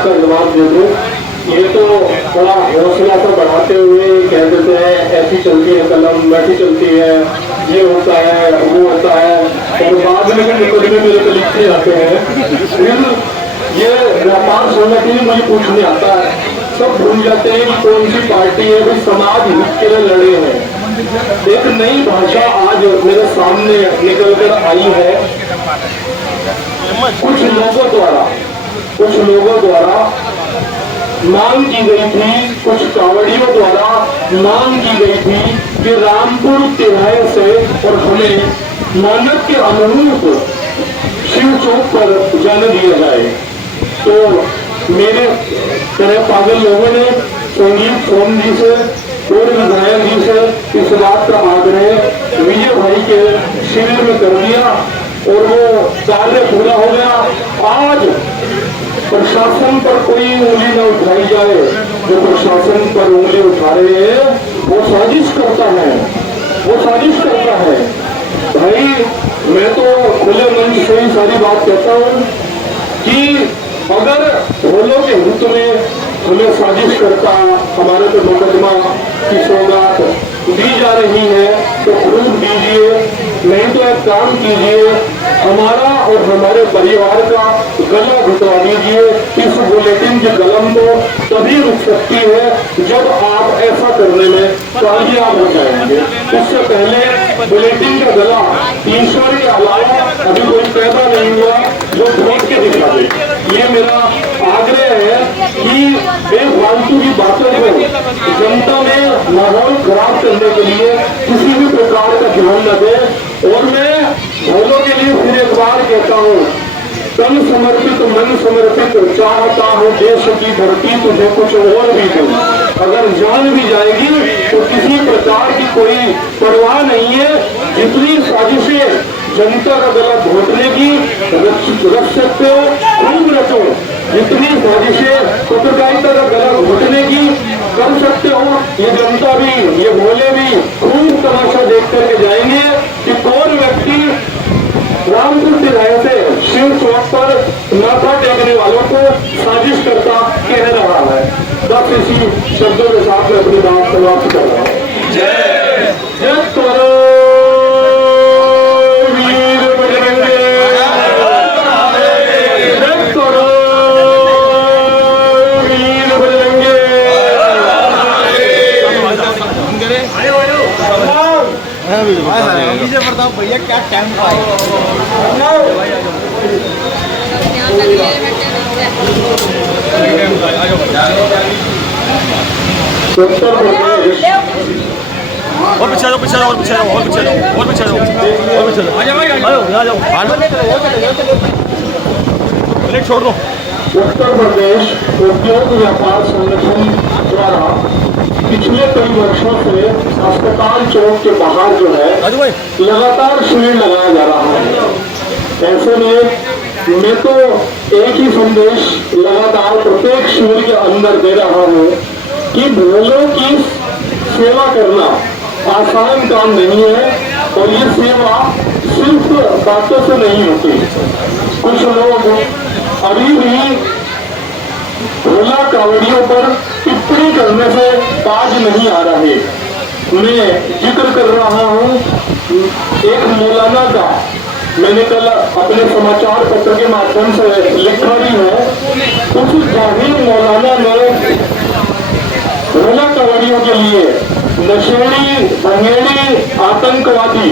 आपका जवाब दे दूं। ये तो बड़ा हौसला सा बढ़ाते हुए कह देते हैं ऐसी चलती है कलम, वैसी चलती है, ये होता है वो होता है, और बाद में निकलने मेरे को लिखते जाते हैं। फिर ये व्यापार छोड़ने के लिए मुझे पूछने आता है, सब भूल जाते हैं कि कौन सी पार्टी है, भाई समाज हित के लिए लड़े हैं। एक नई भाषा आज मेरे सामने निकल कर आई है। कुछ लोगों द्वारा मांग की गई थी, कुछ कांवड़ियों द्वारा मांग की गई थी कि रामपुर तिहाई से और हमें मानक के अनुरूप शिव चौक पर जाने दिया जाए। तो मेरे तरह पागल लोगों ने संगीत सोम जी से और विधायक जी से इस बात का आग्रह विजय भाई के शिविर में कर दिया और वो कार्य पूरा हो गया। आज प्रशासन पर कोई उंगली न उठाई जाए, जो प्रशासन पर उंगली उठा रहे हैं वो साजिश करता है, वो साजिश करता है। भाई मैं तो खुले मन से ही सारी बात कहता हूँ कि अगर भोलों के हित में हमें साजिश करता, हमारे पे मुकदमा की सौगात दी जा रही है तो प्रूफ दीजिए, नहीं तो एक काम कीजिए, हमारा और हमारे परिवार का गला घुटवा दीजिए। इस बुलेटिन की कलम तो तभी रुक सकती है जब आप ऐसा करने में कामयाब हो जाएंगे। उससे पहले बुलेटिन का गला ईश्वर के अलावा अभी कोई पैदा नहीं हुआ जो घोट के दिखा दे। ये मेरा आग्रह है कि बेफालतू की बातों को जनता में माहौल खराब करने के लिए किसी भी प्रकार का ध्यान न दे। और मैं भोलों के लिए फिर एक बार कहता हूँ, तन समर्पित मन समर्पित चाहता हूँ देश की धरती तुझे कुछ और भी दूं। अगर जान भी जाएगी तो किसी प्रकार की कोई परवाह नहीं है। जितनी साजिशें जनता का गला घोटने की रख सकते हो खूब रचो, जितनी साजिशें पत्रकारिता का गला घोटने की कर सकते हो। ये जनता भी, ये भोले भी खूब तमाशा देख करके जाएंगे कि कौन व्यक्ति रामपुर तिहाई से शिव चौक पर माथा टेकने वालों को साजिश करता कह रहा है। बस इसी शब्दों के साथ मैं अपनी बात समाप्त कर रहा हूँ। जय जय करो वीर बजरंगे, जय करो वीर बजरंगे। विजय प्रताप भैया क्या टाइम का और पीछे जाओ, पीछे जाओ, और पीछे जाओ, और पीछे जाओ, और पीछे जाओ, और पीछे जाओ, आ जाओ, आ जाओ, प्लेट छोड़ दो। उत्तर प्रदेश उद्योग व्यापार संगठन द्वारा पिछले कई वर्षों से अस्पताल चौक के बाहर जो है लगातार शिविर लगाया जा रहा है। ऐसे में मैं तो एक ही संदेश लगातार प्रत्येक शिविर के अंदर दे रहा हूँ कि भोलों की सेवा करना आसान काम नहीं है और ये सेवा सिर्फ बातों से नहीं होती। कुछ लोग अभी भी भोला कावड़ियों पर टिप्पणी करने से बाज नहीं आ रहे। मैं जिक्र कर रहा हूँ एक मौलाना का, मैंने कल अपने समाचार पत्र के माध्यम से लिखा भी है। उस जाहिर मौलाना ने भोला कावड़ियों के लिए नशेड़ी, भंगेड़ी, आतंकवादी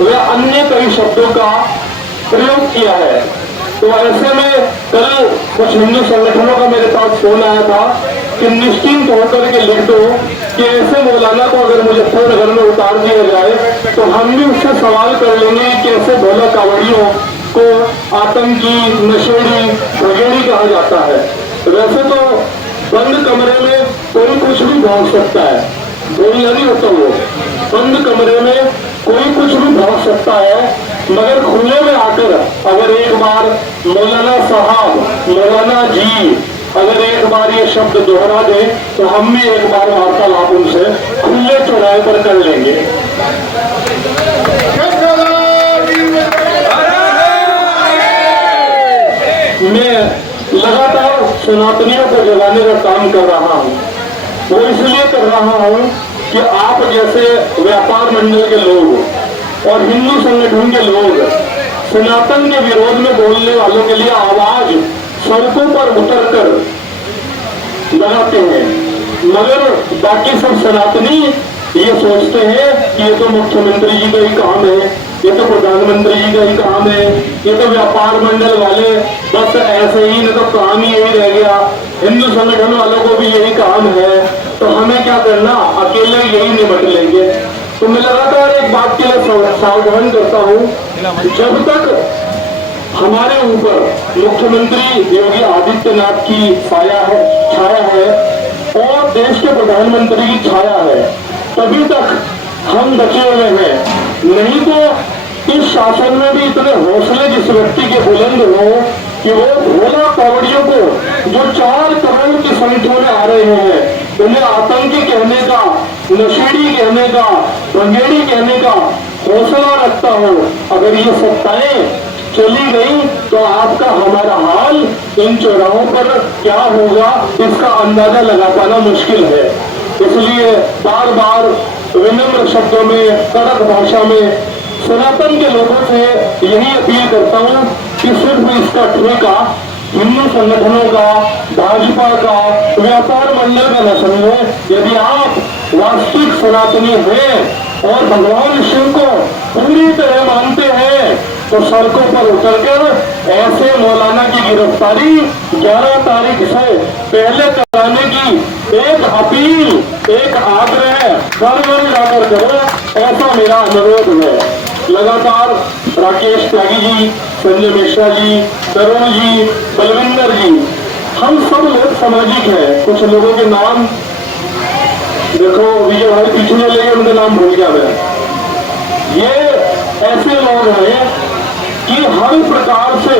व अन्य कई शब्दों का प्रयोग किया है। तो ऐसे में कल कुछ हिंदू संगठनों का मेरे पास फोन आया था कि निश्चिंत होकर के लिख दो कि ऐसे मौलाना को अगर मुजफ्फरनगर में उतार दिया जाए तो हम भी उससे सवाल कर लेंगे कि ऐसे भोला कावड़ियों को आतंकी, नशेड़ी, भगेड़ी कहा जाता है। वैसे तो बंद कमरे में कोई कुछ भी भाग सकता है, बोलना नहीं होता वो। बंद कमरे में कोई कुछ भी भाग सकता है, मगर खुले में आकर अगर एक बार मौलाना साहब, मौलाना जी अगर एक बार ये शब्द दोहरा दे तो हम भी एक बार वार्तालाप उनसे खुले चौराहे पर कर लेंगे। मैं लगातार सनातनियों को जगाने का काम कर रहा हूँ। वो इसलिए कर रहा हूँ कि आप जैसे व्यापार मंडल के लोग और हिंदू संगठन के लोग सनातन के विरोध में बोलने वालों के लिए आवाज सड़कों पर उतरकर लगाते हैं, मगर बाकी सब सनातनी ये सोचते हैं कि ये तो मुख्यमंत्री जी का ही काम है, ये तो प्रधानमंत्री जी का ही काम है, ये तो व्यापार मंडल वाले बस ऐसे ही, न तो काम ही यही रह गया, हिंदू संगठन वालों को भी यही काम है, तो हमें क्या करना, अकेले यही निपट लेंगे। तो मैं लगातार एक बात के लिए सावधान करता हूँ, जब तक हमारे ऊपर मुख्यमंत्री योगी आदित्यनाथ की छाया है और देश के प्रधानमंत्री की छाया है, तभी तक हम बचे हुए हैं। नहीं तो इस शासन में भी इतने हौसले जिस व्यक्ति के बुलंद हो कि वो भोला कावड़ियों को जो 4 करोड़ की संख्या में आ रहे हैं उन्हें आतंकी कहने का, नशेड़ी कहने का, भंगेड़ी कहने का हौसला रखता हो। अगर ये सत्ताएं चली गई तो आपका हमारा हाल इन चौराहों पर क्या होगा इसका अंदाजा लगा पाना मुश्किल है। इसलिए बार बार विनम्र शब्दों में, कड़क भाषा में सनातन के लोगों से यही अपील करता हूँ कि सिर्फ इसका ठेका हिंदू संगठनों का, भाजपा का, व्यापार मंडल का न समझे। यदि आप वास्तविक सनातनी हैं और भगवान शिव को पूरी तरह मानते हैं तो सड़कों पर उतरकर ऐसे मौलाना की गिरफ्तारी 11 तारीख से पहले कराने की एक अपील, एक आग्रह घर जाकर करो, ऐसा मेरा अनुरोध है। लगातार राकेश त्यागी जी, संजय मिश्रा जी, तरुण जी, बलविंदर जी, हम सब लोग सामाजिक हैं। कुछ लोगों के नाम देखो, विजय भाई पीछे लेके उनका नाम भूल गया मैं। ये ऐसे लोग हैं कि हर प्रकार से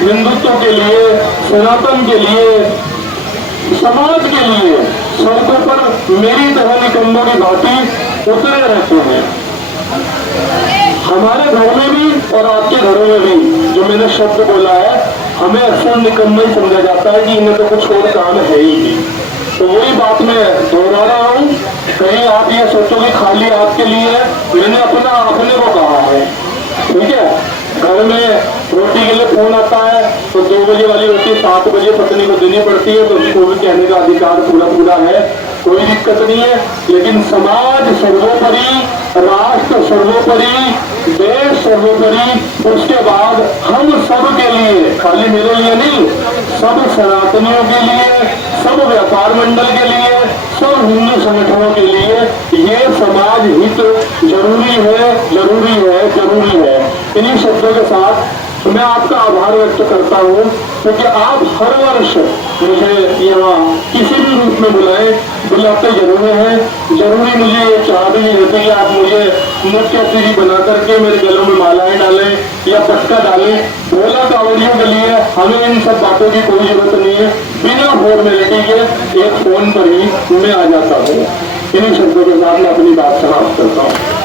हिंदुत्व के लिए, सनातन के लिए, समाज के लिए सड़कों पर मेरी तरह निकम्मों की भांति उतरे रहते हैं। हमारे घर में भी और आपके घरों में भी जो मैंने शब्द बोला है, हमें अक्सर निकम्मा ही समझा जाता है कि इन्हें तो कुछ और काम है ही नहीं। तो वही बात मैं दोहरा रहा हूँ, कहीं आप ये सोचो कि खाली आपके लिए मैंने अपने को कहा है। ठीक है, घर में रोटी के लिए फोन आता है तो 2 बजे वाली रोटी 7 बजे पत्नी को देनी पड़ती है, तो उसको भी कहने का अधिकार पूरा है, कोई दिक्कत नहीं है। लेकिन समाज सर्वोपरि, राष्ट्र सर्वोपरि, देश सर्वोपरि, उसके बाद हम सब के लिए, खाली मेरे लिए नहीं, सब सनातनियों के लिए, सब व्यापार मंडल के लिए, सब हिंदू संगठनों के लिए ये समाज हित जरूरी है। इन्हीं शब्दों के साथ मैं आपका आभार व्यक्त करता हूँ क्योंकि आप हर वर्ष मुझे यहाँ किसी भी रूप में बुलाते जरूर हैं। जरूरी मुझे ये चाह भी नहीं रहती कि आप मुझे मुख्य अतिथि बना करके मेरे गलों में मालाएं डालें या पटका डालें। भोला कावड़ियों के लिए हमें इन सब बातों की कोई जरूरत नहीं है। बिना फॉर्मेलिटी के एक फोन पर ही मैं आ जाता हूँ। इन्हीं शब्दों के साथ मैं अपनी बात समाप्त करता हूँ।